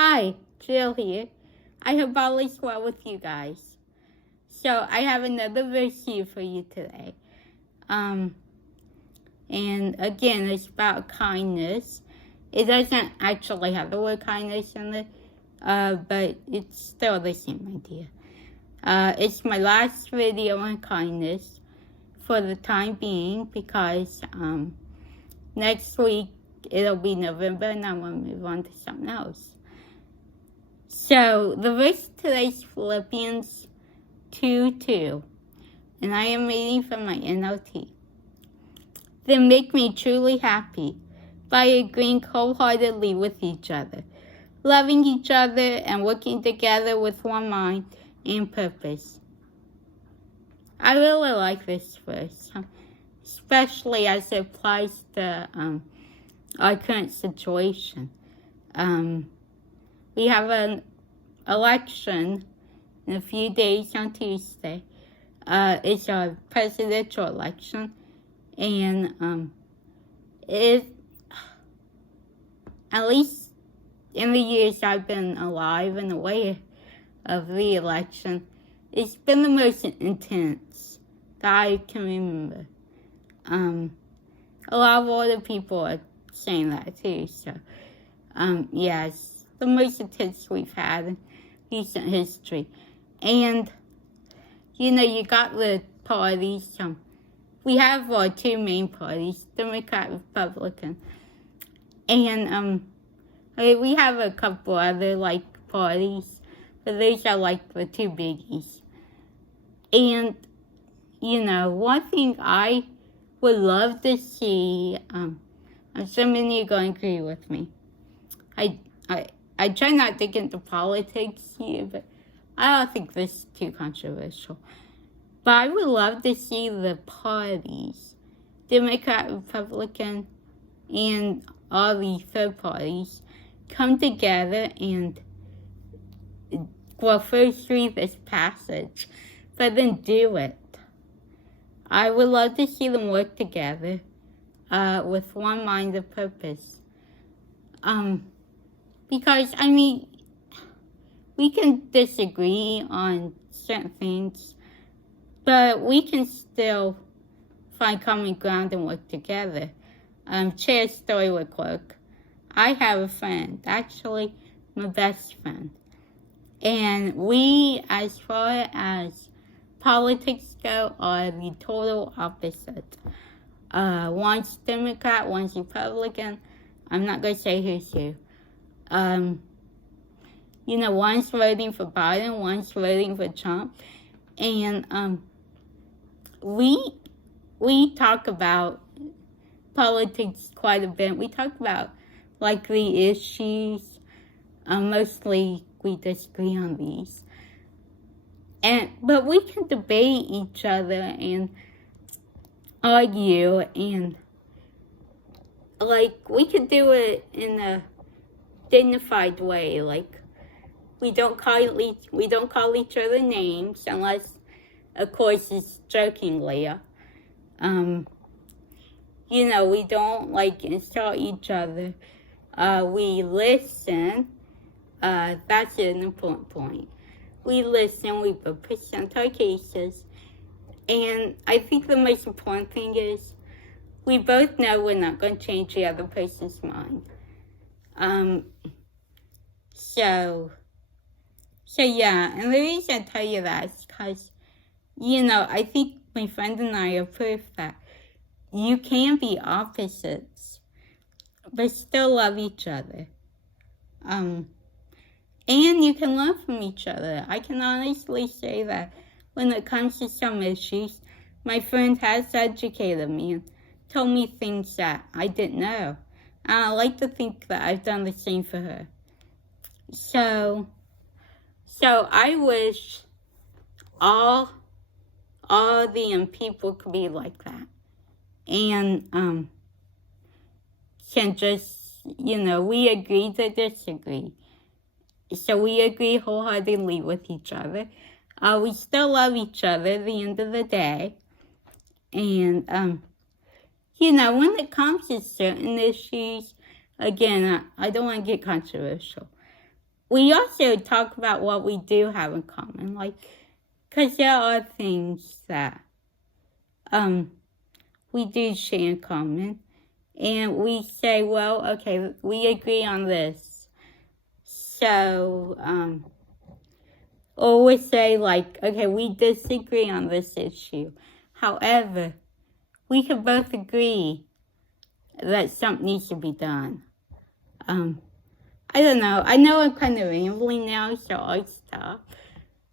Hi, Jill here. I hope all is well with you guys. So I have another verse here for you today. And again, it's about kindness. It doesn't actually have the word kindness in it, but it's still the same idea. It's my last video on kindness for the time being because next week it'll be November and I'm going to move on to something else. So the verse today is Philippians 2:2, and I am reading from my NLT. Then make me truly happy by agreeing wholeheartedly with each other, loving each other, and working together with one mind and purpose. I really like this verse, especially as it applies to our current situation. We have an election in a few days on Tuesday. It's a presidential election, and at least in the years I've been alive and aware of the election, it's been the most intense that I can remember. A lot of other people are saying that too, so yeah, it's the most intense we've had in recent history. And, you got the parties. We have two main parties, Democrat, Republican. And we have a couple other, parties, but those are, the two biggies. And, one thing I would love to see, I'm sure many are going to agree with me. I try not to get into politics here, but I don't think this is too controversial. But I would love to see the parties, Democrat, Republican, and all the third parties, come together and, first read this passage, but then do it. I would love to see them work together with one mind of purpose. Because, we can disagree on certain things, but we can still find common ground and work together. Share a story with work. I have a friend, actually my best friend. And we, as far as politics go, are the total opposite. One's Democrat, one's Republican. I'm not going to say who's who. One's voting for Biden, one's voting for Trump. And we talk about politics quite a bit. We talk about, the issues. Mostly we disagree on these. But we can debate each other and argue, and, we can do it in a dignified way. We don't call each other names unless, of course, it's jokingly. We don't insult each other. We listen. That's an important point. We listen. We present our cases, and I think the most important thing is we both know we're not going to change the other person's mind. So yeah, and the reason I tell you that is because, I think my friend and I have proof that you can be opposites, but still love each other. And you can learn from each other. I can honestly say that when it comes to some issues, my friend has educated me and told me things that I didn't know. And I like to think that I've done the same for her. So I wish all the people could be like that. And can just, we agree to disagree. So we agree wholeheartedly with each other. We still love each other at the end of the day. And, when it comes to certain issues, again, I don't want to get controversial, we also talk about what we do have in common, like, because there are things that we do share in common, and we say, well, okay, we agree on this. So, or we say, like, okay, we disagree on this issue. However, we can both agree that something needs to be done. I don't know. I know I'm kind of rambling now, so I'll stop.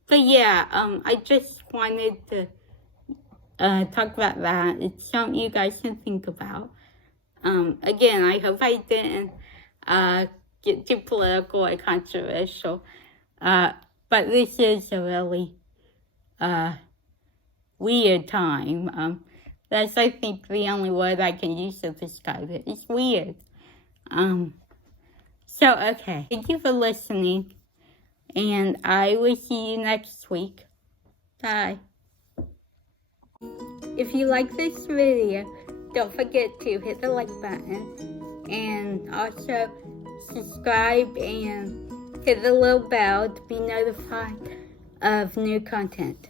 But yeah, I just wanted to talk about that. It's something you guys can think about. Again, I hope I didn't get too political or controversial. But this is a really weird time. That's, I think, the only word I can use to describe it. It's weird. So, okay. Thank you for listening. And I will see you next week. Bye. If you like this video, don't forget to hit the like button. And also subscribe and hit the little bell to be notified of new content.